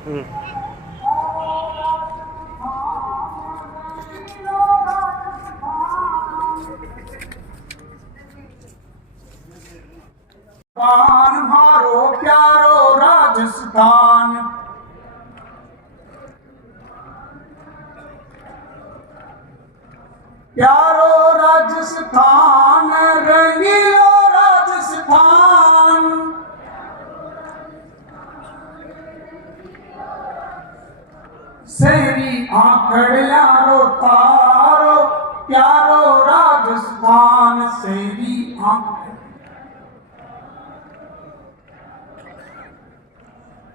पान मारो प्यारो राजस्थान, प्यारो राजस्थान, रंगीलो राजस्थान, सेरी आंकड़ यारो तारो, प्यारो राजस्थान, सेरी आंकड़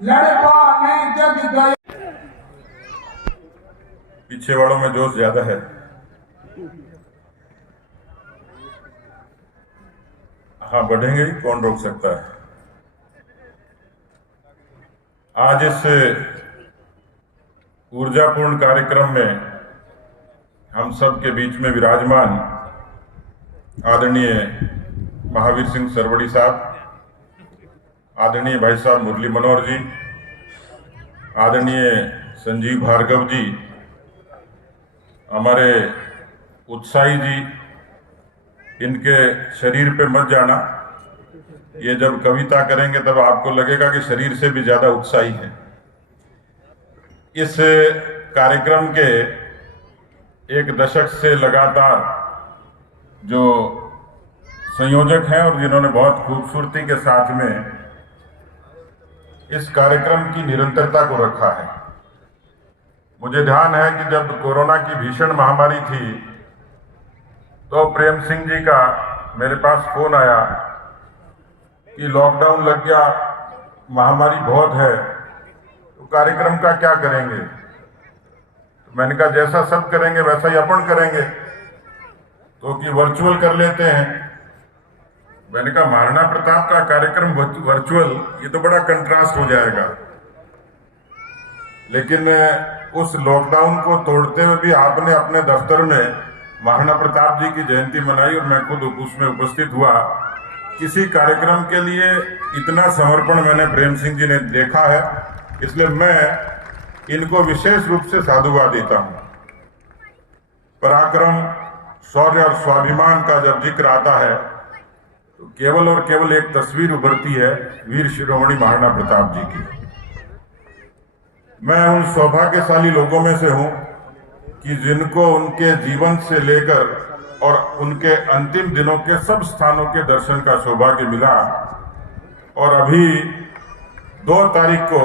लड़का ने जग गए। पीछे वालों में जोश ज्यादा है। हाँ, बढ़ेंगे ही, कौन रोक सकता है। आज इस ऊर्जापूर्ण कार्यक्रम में हम सब के बीच में विराजमान आदरणीय महावीर सिंह सरवड़ी साहब, आदरणीय भाई साहब मुरली मनोहर जी, आदरणीय संजीव भार्गव जी, हमारे उत्साही जी, इनके शरीर पे मत जाना। ये जब कविता करेंगे तब आपको लगेगा कि शरीर से भी ज्यादा उत्साही है। इस कार्यक्रम के एक दशक से लगातार जो संयोजक हैं और जिन्होंने बहुत खूबसूरती के साथ में इस कार्यक्रम की निरंतरता को रखा है। मुझे ध्यान है कि जब कोरोना की भीषण महामारी थी तो प्रेम सिंह जी का मेरे पास फोन आया कि लॉकडाउन लग गया, महामारी बहुत है, तो कार्यक्रम का क्या करेंगे। तो मैंने कहा जैसा सब करेंगे वैसा ही अपन करेंगे, तो कि वर्चुअल कर लेते हैं। मैंने कहा महाराणा प्रताप का कार्यक्रम वर्चुअल, ये तो बड़ा कंट्रास्ट हो जाएगा। लेकिन उस लॉकडाउन को तोड़ते हुए भी आपने अपने दफ्तर में महाराणा प्रताप जी की जयंती मनाई और मैं खुद उसमें उपस्थित हुआ। किसी कार्यक्रम के लिए इतना समर्पण मैंने प्रेम सिंह जी ने देखा है, इसलिए मैं इनको विशेष रूप से साधुवाद देता हूं। पराक्रम, शौर्य और स्वाभिमान का जब जिक्र आता है तो केवल और केवल एक तस्वीर उभरती है वीर शिरोमणि महाराणा प्रताप जी की। मैं उन सौभाग्यशाली लोगों में से हूं कि जिनको उनके जीवन से लेकर और उनके अंतिम दिनों के सब स्थानों के दर्शन का सौभाग्य मिला। और अभी 2 तारीख को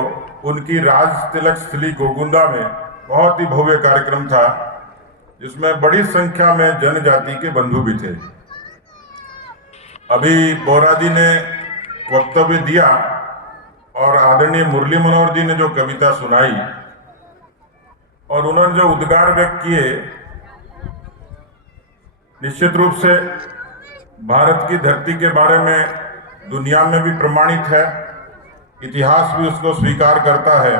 उनकी राज तिलक स्थली गोगुंदा में बहुत ही भव्य कार्यक्रम था, जिसमें बड़ी संख्या में जनजाति के बंधु भी थे। अभी बोरा जी ने वक्तव्य दिया और आदरणीय मुरली मनोहर जी ने जो कविता सुनाई और उन्होंने जो उद्गार व्यक्त किए, निश्चित रूप से भारत की धरती के बारे में दुनिया में भी प्रमाणित है, इतिहास भी उसको स्वीकार करता है।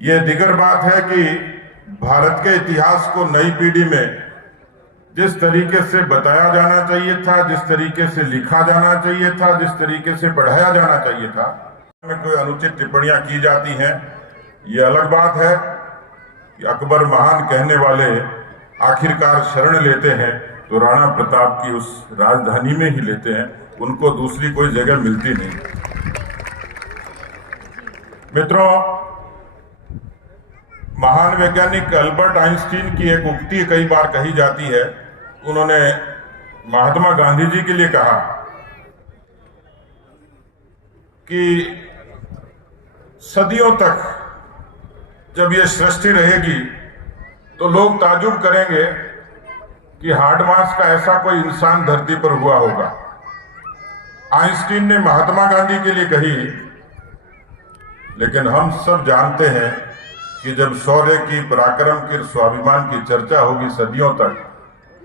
यह दिगर बात है कि भारत के इतिहास को नई पीढ़ी में जिस तरीके से बताया जाना चाहिए था, जिस तरीके से लिखा जाना चाहिए था, जिस तरीके से पढ़ाया जाना चाहिए था, में कोई अनुचित टिप्पणियां की जाती हैं। ये अलग बात है कि अकबर महान कहने वाले आखिरकार शरण लेते हैं तो राणा प्रताप की उस राजधानी में ही लेते हैं, उनको दूसरी कोई जगह मिलती नहीं। मित्रों, महान वैज्ञानिक अल्बर्ट आइंस्टीन की एक उक्ति कई बार कही जाती है। उन्होंने महात्मा गांधी जी के लिए कहा कि सदियों तक जब ये सृष्टि रहेगी तो लोग ताजुब करेंगे कि हार्ड मास का ऐसा कोई इंसान धरती पर हुआ होगा। आइंस्टीन ने महात्मा गांधी के लिए कही, लेकिन हम सब जानते हैं कि जब शौर्य की, पराक्रम की, स्वाभिमान की चर्चा होगी सदियों तक,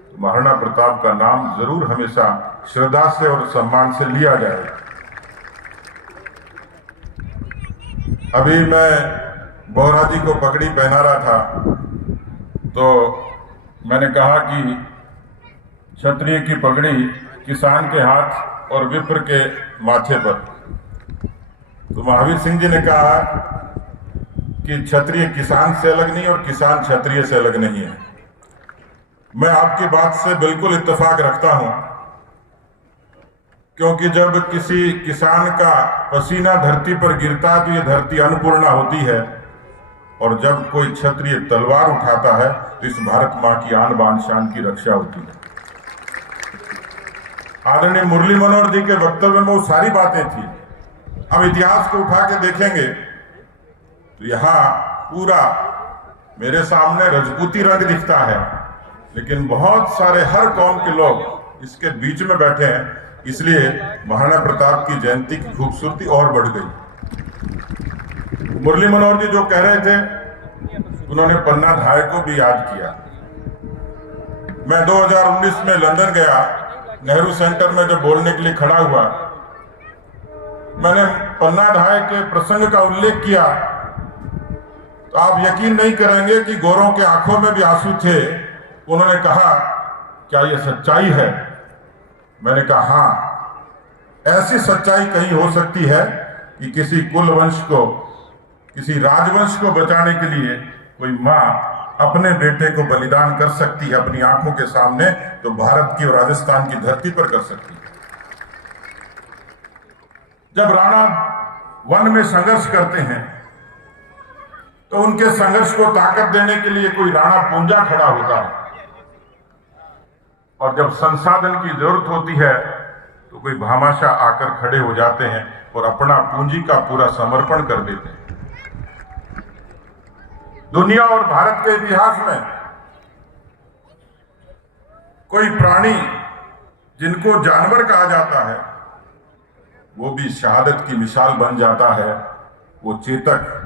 तो महाराणा प्रताप का नाम जरूर हमेशा श्रद्धा से और सम्मान से लिया जाएगा। अभी मैं बोहरा जी को पगड़ी पहना रहा था तो मैंने कहा कि क्षत्रिय की पगड़ी किसान के हाथ और विप्र के माथे पर। तो महावीर सिंह जी ने कहा कि क्षत्रिय किसान से अलग नहीं और किसान क्षत्रिय से अलग नहीं है। मैं आपकी बात से बिल्कुल इत्तेफाक रखता हूं, क्योंकि जब किसी किसान का पसीना धरती पर गिरता है तो ये धरती अन्नपूर्णा होती है, और जब कोई क्षत्रिय तलवार उठाता है तो इस भारत मां की आन बान शान की रक्षा होती है। आदरणीय मुरली मनोहर जी के वक्तव्य में वो सारी बातें थी। हम इतिहास को उठा के देखेंगे तो यहां पूरा मेरे सामने रजपूती रंग दिखता है, लेकिन बहुत सारे हर कौम के लोग इसके बीच में बैठे हैं, इसलिए महाराणा प्रताप की जयंती की खूबसूरती और बढ़ गई। मुरली मनोहर जी जो कह रहे थे, उन्होंने पन्ना धाय को भी याद किया। मैं 2019 में लंदन गया, नेहरू सेंटर में जब बोलने के लिए खड़ा हुआ, मैंने पन्ना धाय के प्रसंग का उल्लेख किया तो आप यकीन नहीं करेंगे कि गोरों के आंखों में भी आंसू थे। उन्होंने कहा, क्या यह सच्चाई है? मैंने कहा हाँ, ऐसी सच्चाई कहीं हो सकती है कि किसी कुल वंश को, किसी राजवंश को बचाने के लिए कोई मां अपने बेटे को बलिदान कर सकती है अपनी आंखों के सामने, तो भारत की और राजस्थान की धरती पर कर सकती है। जब राणा वन में संघर्ष करते हैं तो उनके संघर्ष को ताकत देने के लिए कोई राणा पूंजा खड़ा होता है, और जब संसाधन की जरूरत होती है तो कोई भामाशाह आकर खड़े हो जाते हैं और अपना पूंजी का पूरा समर्पण कर देते हैं। दुनिया और भारत के इतिहास में कोई प्राणी जिनको जानवर कहा जाता है, वो भी शहादत की मिसाल बन जाता है। वो चेतक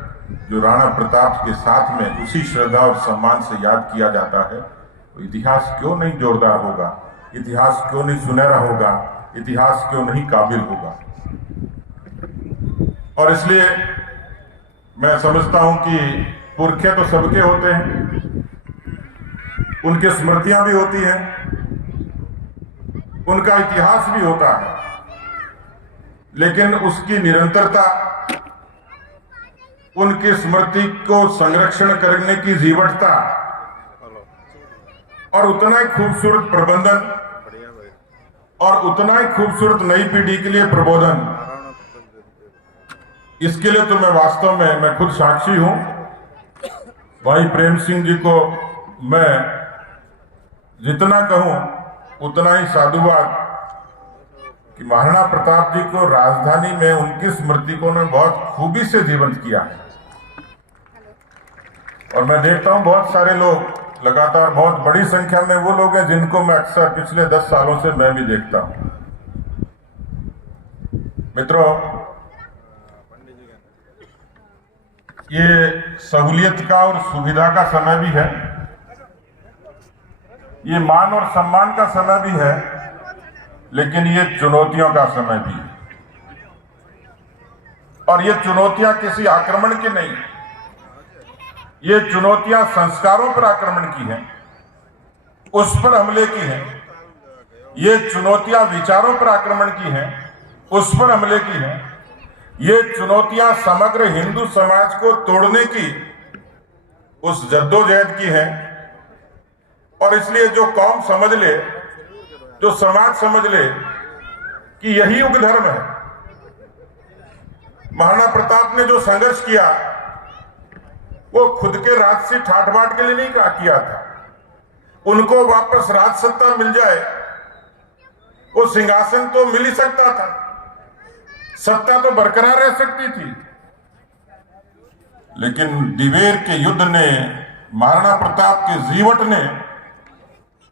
जो राणा प्रताप के साथ में उसी श्रद्धा और सम्मान से याद किया जाता है, तो इतिहास क्यों नहीं जोरदार होगा, इतिहास क्यों नहीं सुनहरा होगा, इतिहास क्यों नहीं काबिल होगा। और इसलिए मैं समझता हूं कि पुरखे तो सबके होते हैं, उनकी स्मृतियां भी होती हैं, उनका इतिहास भी होता है, लेकिन उसकी निरंतरता, उनकी स्मृति को संरक्षण करने की जीवटता और उतना ही खूबसूरत प्रबंधन और उतना ही खूबसूरत नई पीढ़ी के लिए प्रबोधन, इसके लिए तो मैं वास्तव में मैं खुद साक्षी हूं। भाई प्रेम सिंह जी को मैं जितना कहूं उतना ही साधुवाद कि महाराणा प्रताप जी को राजधानी में उनकी स्मृति को उन्होंने बहुत खूबी से जीवंत किया है। और मैं देखता हूं बहुत सारे लोग लगातार, बहुत बड़ी संख्या में वो लोग हैं जिनको मैं अक्सर पिछले 10 सालों से मैं भी देखता हूं। मित्रों, ये सहूलियत का और सुविधा का समय भी है, ये मान और सम्मान का समय भी है, लेकिन ये चुनौतियों का समय भी है। और ये चुनौतियां किसी आक्रमण की नहीं, ये चुनौतियां संस्कारों पर आक्रमण की हैं, उस पर हमले की हैं। ये चुनौतियां विचारों पर आक्रमण की हैं, उस पर हमले की हैं। ये चुनौतियां समग्र हिंदू समाज को तोड़ने की उस जद्दोजहद की हैं। और इसलिए जो कौम समझ ले, जो समाज समझ ले कि यही युग धर्म है, महाराणा प्रताप ने जो संघर्ष किया वो खुद के राजसी ठाठ बाट के लिए नहीं किया था। उनको वापस राज सत्ता मिल जाए, वो सिंहासन तो मिल ही सकता था, सत्ता तो बरकरार रह सकती थी, लेकिन दिवेर के युद्ध ने, महाराणा प्रताप के जीवट ने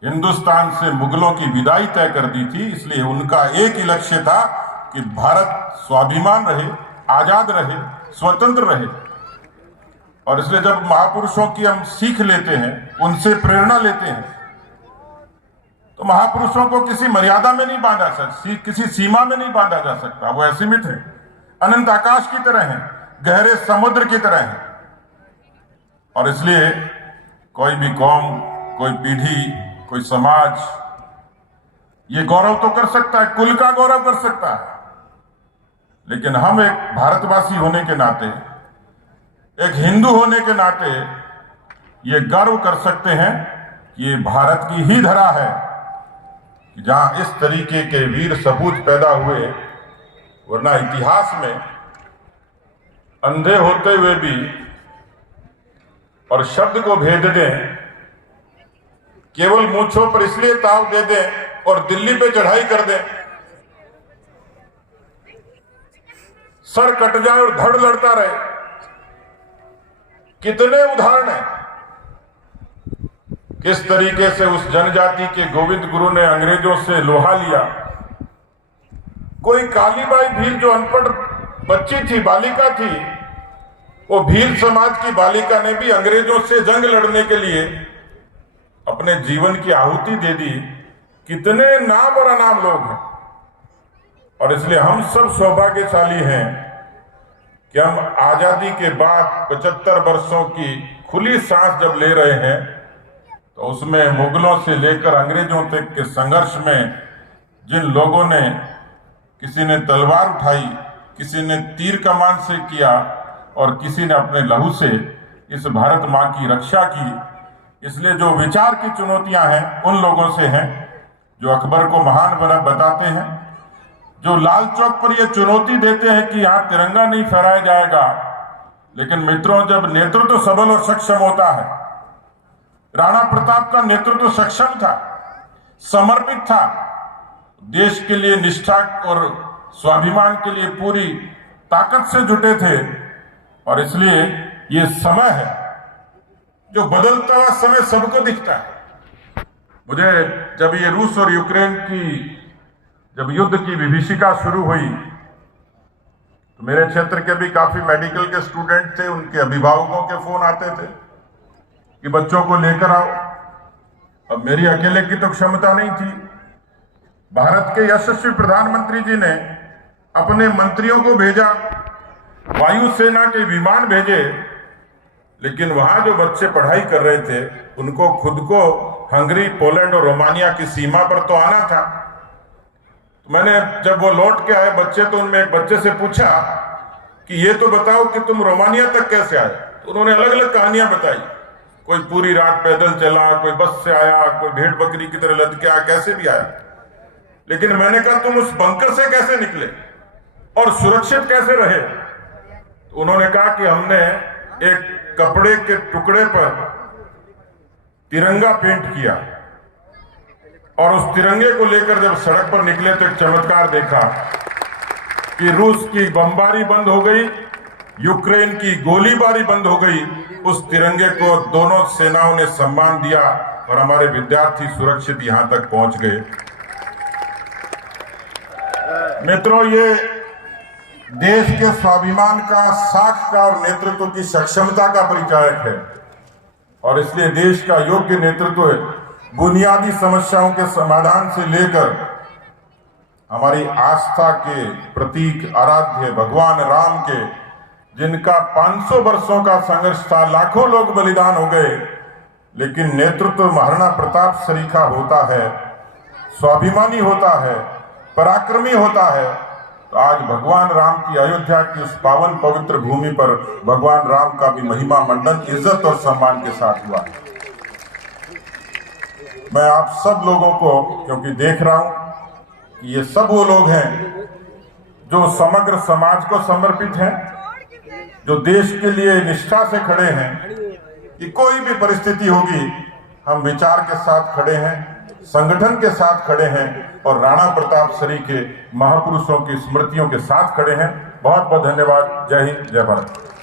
हिंदुस्तान से मुगलों की विदाई तय कर दी थी। इसलिए उनका एक ही लक्ष्य था कि भारत स्वाभिमान रहे, आजाद रहे, स्वतंत्र रहे। और इसलिए जब महापुरुषों की हम सीख लेते हैं, उनसे प्रेरणा लेते हैं, तो महापुरुषों को किसी मर्यादा में नहीं बांधा सकता, किसी सीमा में नहीं बांधा जा सकता। वो असीमित है, अनंत आकाश की तरह है, गहरे समुद्र की तरह है। और इसलिए कोई भी कौम, कोई पीढ़ी, कोई समाज ये गौरव तो कर सकता है, कुल का गौरव कर सकता है, लेकिन हम एक भारतवासी होने के नाते एक हिंदू होने के नाते ये गर्व कर सकते हैं कि ये भारत की ही धरा है जहां इस तरीके के वीर सपूत पैदा हुए, वरना इतिहास में अंधे होते हुए भी और शब्द को भेद दें, केवल मूंछों पर इसलिए ताव दे दें और दिल्ली पे चढ़ाई कर दें, सर कट जाए और धड़ लड़ता रहे। कितने उदाहरण हैं किस तरीके से उस जनजाति के गोविंद गुरु ने अंग्रेजों से लोहा लिया। कोई कालीबाई भील जो अनपढ़ बच्ची थी, बालिका थी, वो भील समाज की बालिका ने भी अंग्रेजों से जंग लड़ने के लिए अपने जीवन की आहुति दे दी। कितने नाम और अनाम लोग हैं, और इसलिए हम सब सौभाग्यशाली हैं कि हम आजादी के बाद 75 वर्षों की खुली सांस जब ले रहे हैं, तो उसमें मुगलों से लेकर अंग्रेजों तक के संघर्ष में जिन लोगों ने, किसी ने तलवार उठाई, किसी ने तीर कमान से किया और किसी ने अपने लहू से इस भारत मां की रक्षा की। इसलिए जो विचार की चुनौतियां हैं उन लोगों से हैं जो अकबर को महान बताते हैं, जो लाल चौक पर यह चुनौती देते हैं कि यहां तिरंगा नहीं फहराया जाएगा। लेकिन मित्रों, जब नेतृत्व सबल और सक्षम होता है, राणा प्रताप का नेतृत्व सक्षम था, समर्पित था, देश के लिए निष्ठा और स्वाभिमान के लिए पूरी ताकत से जुटे थे। और इसलिए ये समय है जो बदलता हुआ समय सबको दिखता है। मुझे जब ये रूस और यूक्रेन की जब युद्ध की विभीषिका शुरू हुई, तो मेरे क्षेत्र के भी काफी मेडिकल के स्टूडेंट थे, उनके अभिभावकों के फोन आते थे कि बच्चों को लेकर आओ। अब मेरी अकेले की तो क्षमता नहीं थी। भारत के यशस्वी प्रधानमंत्री जी ने अपने मंत्रियों को भेजा, वायुसेना के विमान भेजे, लेकिन वहां जो बच्चे पढ़ाई कर रहे थे उनको खुद को हंगरी, पोलैंड और रोमानिया की सीमा पर तो आना था। तो मैंने जब वो लौट के आए बच्चे, तो उनमें एक बच्चे से पूछा कि ये तो बताओ कि तुम रोमानिया तक कैसे आए। तो उन्होंने अलग अलग कहानियां बताई। कोई पूरी रात पैदल चला, कोई बस से आया, कोई भेड़ बकरी की तरह लद के आया, कैसे भी आया। लेकिन मैंने कहा तुम उस बंकर से कैसे निकले और सुरक्षित कैसे रहे। तो उन्होंने कहा कि हमने एक कपड़े के टुकड़े पर तिरंगा पेंट किया और उस तिरंगे को लेकर जब सड़क पर निकले तो एक चमत्कार देखा कि रूस की बमबारी बंद हो गई, यूक्रेन की गोलीबारी बंद हो गई। उस तिरंगे को दोनों सेनाओं ने सम्मान दिया और हमारे विद्यार्थी सुरक्षित यहां तक पहुंच गए। मित्रों, ये देश के स्वाभिमान का, साख का और नेतृत्व की सक्षमता का परिचायक है। और इसलिए देश का योग्य नेतृत्व बुनियादी समस्याओं के समाधान से लेकर हमारी आस्था के प्रतीक आराध्य भगवान राम के, जिनका 500 वर्षों का संघर्ष था, लाखों लोग बलिदान हो गए, लेकिन नेतृत्व महाराणा प्रताप सरीखा होता है, स्वाभिमानी होता है, पराक्रमी होता है। तो आज भगवान राम की अयोध्या की उस पावन पवित्र भूमि पर भगवान राम का भी महिमा मंडन इज्जत और सम्मान के साथ हुआ। मैं आप सब लोगों को, क्योंकि देख रहा हूं कि ये सब वो लोग हैं जो समग्र समाज को समर्पित हैं, जो देश के लिए निष्ठा से खड़े हैं कि कोई भी परिस्थिति होगी हम विचार के साथ खड़े हैं, संगठन के साथ खड़े हैं और राणा प्रताप सरीखे महापुरुषों की स्मृतियों के साथ खड़े हैं। बहुत बहुत धन्यवाद। जय हिंद, जय भारत।